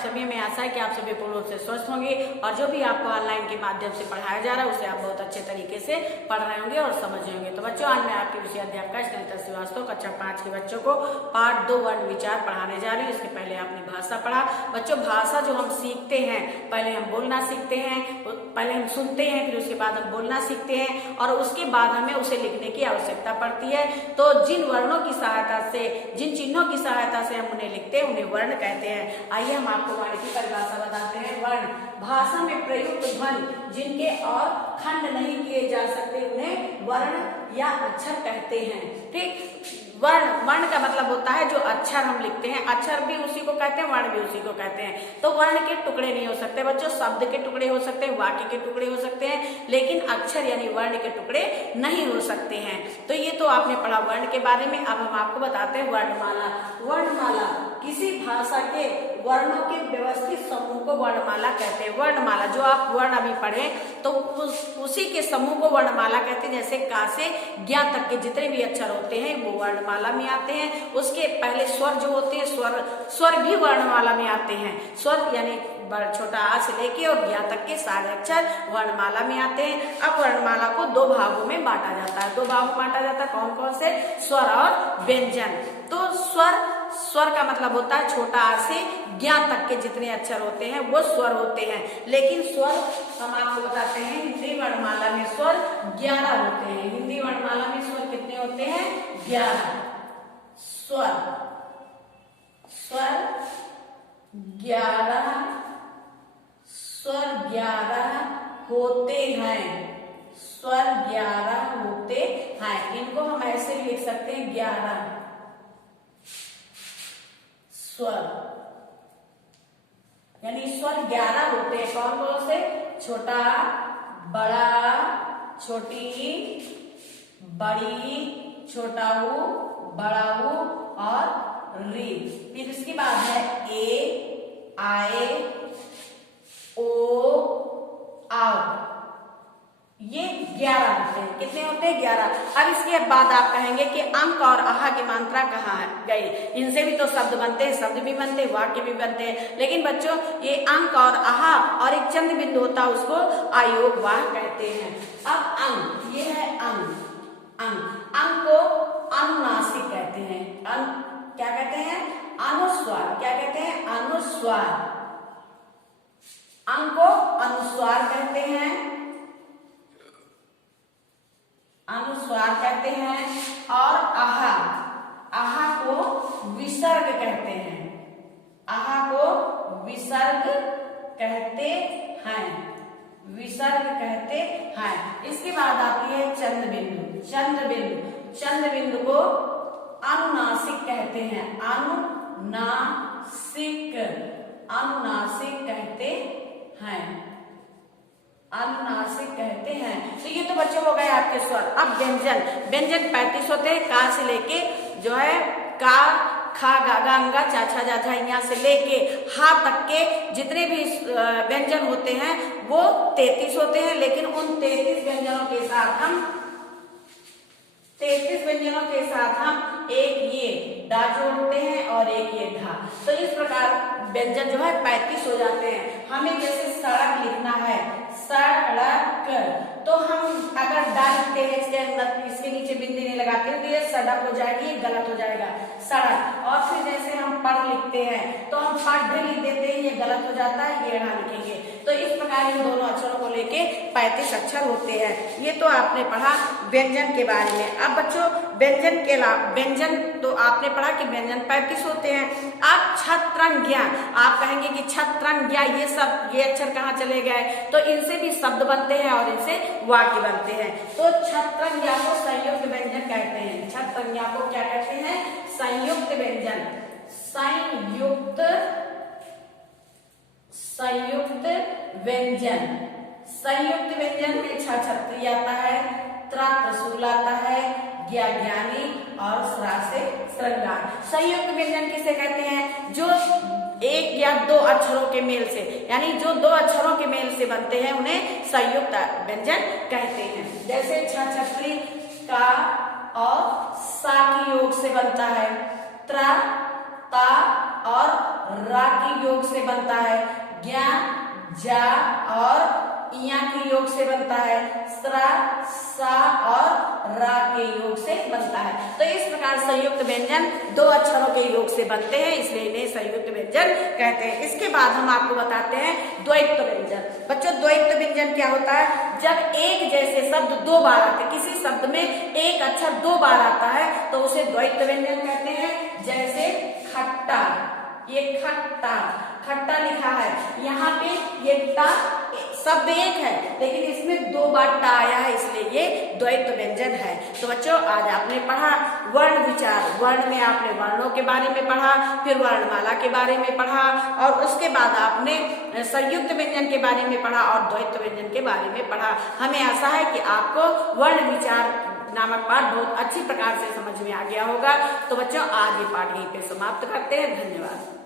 आप सभी, हमें आशा है कि आप सभी पूर्ण रूप से स्वस्थ होंगे और जो भी आपको ऑनलाइन के माध्यम से पढ़ाया जा रहा है उसे आप बहुत अच्छे तरीके से पढ़ रहे होंगे और समझ रहे होंगे। तो बच्चों, आज मैं आपके विषय अध्यापक स्नेहिता श्रीवास्तव कक्षा 5 के बच्चों को पाठ 2 वर्ण विचार पढ़ाने जा रही हूँ। इसके पहले आपने भाषा पढ़ा। बच्चों, भाषा जो हम सीखते हैं, पहले हम बोलना सीखते हैं, पहले हम सुनते हैं, फिर उसके बाद हम बोलना सीखते हैं और उसके बाद हमें उसे लिखने की आवश्यकता पड़ती है। तो जिन वर्णों की सहायता से, जिन चिन्हों की सहायता से हम उन्हें लिखते हैं उन्हें वर्ण कहते हैं। आइए हम आपको वर्ण की परिभाषा बताते हैं। वर्ण भाषा में प्रयुक्त ध्वनि जिनके और खंड नहीं किए जा सकते उन्हें वर्ण या अक्षर कहते हैं। ठीक, वर्ण का मतलब होता है जो अक्षर हम लिखते हैं, अक्षर भी उसी को कहते हैं, वर्ण भी उसी को कहते हैं। तो वर्ण के टुकड़े नहीं हो सकते बच्चों, शब्द के टुकड़े हो सकते हैं, वाक्य के टुकड़े हो सकते हैं, लेकिन अक्षर यानी वर्ण के टुकड़े नहीं हो सकते हैं। तो ये तो आपने पढ़ा वर्ण के बारे में। अब हम आपको बताते हैं वर्णमाला। वर्णमाला किसी भाषा के वर्णों के व्यवस्थित समूह को वर्णमाला कहते हैं। वर्णमाला जो आप वर्ण अभी पढ़े तो उसी के समूह को वर्णमाला कहते हैं। जैसे का से ज्ञा तक के जितने भी अक्षर होते हैं वो वर्णमाला में आते हैं। उसके पहले स्वर जो होते हैं, स्वर भी वर्णमाला में आते हैं। स्वर यानी छोटा आ से लेके और ज्ञा तक के सारे अक्षर वर्णमाला में आते हैं। अब वर्णमाला को 2 भागों में बांटा जाता है। 2 भागों में बांटा जाता है, कौन कौन से? स्वर और व्यंजन। तो स्वर का मतलब होता है छोटा आ से ज्ञा तक के जितने अक्षर होते हैं वो स्वर होते हैं। लेकिन स्वर हम आपको बताते हैं, हिंदी वर्णमाला में स्वर 11 होते हैं। हिंदी वर्णमाला में स्वर कितने होते हैं? 11 स्वर 11 स्वर 11 होते हैं। स्वर 11 होते हैं। इनको हम ऐसे भी लिख सकते हैं 11 स्वर, यानी स्वर 11 होते हैं। कौन कौन से? छोटा, बड़ा, छोटी, बड़ी, छोटा ऊ, बड़ा ऊ और री। फिर इसके बाद है ए, आए, ओ, आओ। ये 11 होते हैं। कितने होते हैं? 11। अब इसके बाद आप कहेंगे कि अंक और आहा की मात्रा कहाँ गई? इनसे भी तो शब्द बनते हैं, शब्द भी बनते हैं, वाक्य भी बनते हैं। लेकिन बच्चों, ये अंक और आहा और एक चंद्र बिंदु होता है, उसको आयोग वाह कहते हैं। अब अंक, ये है अंक। अंक को अनुनासिक कहते हैं। अंक क्या कहते हैं? अनुस्वार। क्या कहते हैं? अनुस्वार। अंक को अनुस्वार कहते हैं, अनुस्वार कहते हैं। और आहा को विसर्ग कहते हैं। आहा को विसर्ग कहते हैं, विसर्ग कहते हैं। इसके बाद आती है चंद्र बिंदु। चंद्र बिंदु को अनुनासिक कहते हैं। अनुनासिक कहते हैं। अनुनासिक कहते हैं। तो ये तो बच्चों हो गए आपके स्वर। अब व्यंजन 35 होते हैं। का से लेके जो है का, खा, गा, गा, अंगा, चा, छा, जा, झा, यहाँ से लेके हा तक के जितने भी व्यंजन होते हैं वो 33 होते हैं। लेकिन उन 33 व्यंजनों के साथ हम एक ये डा जोड़ते हैं और एक ये ढा। तो इस प्रकार व्यंजन जो है 35 हो जाते हैं। हमें जैसे सड़क लिखना है, सड़क, तो हम अगर डा लिखते हैं इसके नीचे बिंदी नहीं लगाते हैं तो ये सड़क हो जाएगी, ये गलत हो जाएगा, सड़क। और फिर जैसे हम पढ़ लिखते हैं तो हम पढ़ लिख देते हैं, ये गलत हो जाता है, ये ढा लिखेंगे। तो इस प्रकार इन दोनों अक्षरों को लेके 35 अक्षर होते हैं। ये तो आपने पढ़ा व्यंजन के बारे में। अब बच्चों, व्यंजन के अलावा व्यंजन तो आपने पढ़ा कि व्यंजन 35 होते हैं। अब छत्रंज्ञा, आप कहेंगे कि छत्रंज्ञा ये अक्षर कहाँ चले गए? तो इनसे भी शब्द बनते हैं और इनसे वाक्य बनते हैं। तो छत्रंज्ञा को संयुक्त व्यंजन कहते हैं। छत्रंज्ञा को क्या कहते हैं? संयुक्त व्यंजन। संयुक्त व्यंजन में छत्री आता है, त्रिशूल आता है, ज्ञा ज्ञानी और स्रा से श्रृंगार। संयुक्त व्यंजन किसे कहते हैं? जो एक या 2 अक्षरों के मेल से, यानी जो 2 अक्षरों के मेल से बनते हैं उन्हें संयुक्त व्यंजन कहते हैं। जैसे छत्री का और सा की योग से बनता है, त्र, ता और रा की योग से बनता है, ज्ञा, जा और इया के योग से बनता है, स्रा, सा और रा के योग से बनता है। तो इस प्रकार संयुक्त व्यंजन दो अक्षरों के योग से बनते हैं, इसलिए इन्हें संयुक्त व्यंजन कहते हैं। इसके बाद हम आपको बताते हैं द्वैत व्यंजन। बच्चों द्वैत व्यंजन क्या होता है? जब एक जैसे शब्द दो बार आते हैं, किसी शब्द में एक अक्षर दो बार आता है तो उसे द्वैत व्यंजन कहते हैं। जैसे खट्टा, ये खट्टा, खट्टा लिखा है, यहाँ पे ये टा शब्द एक है लेकिन इसमें दो बार टा आया है, इसलिए ये द्वैत व्यंजन है। तो बच्चों आज आपने पढ़ा वर्ण विचार। वर्ण में आपने वर्णों के बारे में पढ़ा, फिर वर्णमाला के बारे में पढ़ा और उसके बाद आपने संयुक्त व्यंजन के बारे में पढ़ा और द्वैत व्यंजन के बारे में पढ़ा। हमें आशा है कि आपको वर्ण विचार नामक पाठ बहुत अच्छी प्रकार से समझ में आ गया होगा। तो बच्चों आज ये पाठ यहीं पे समाप्त करते हैं। धन्यवाद।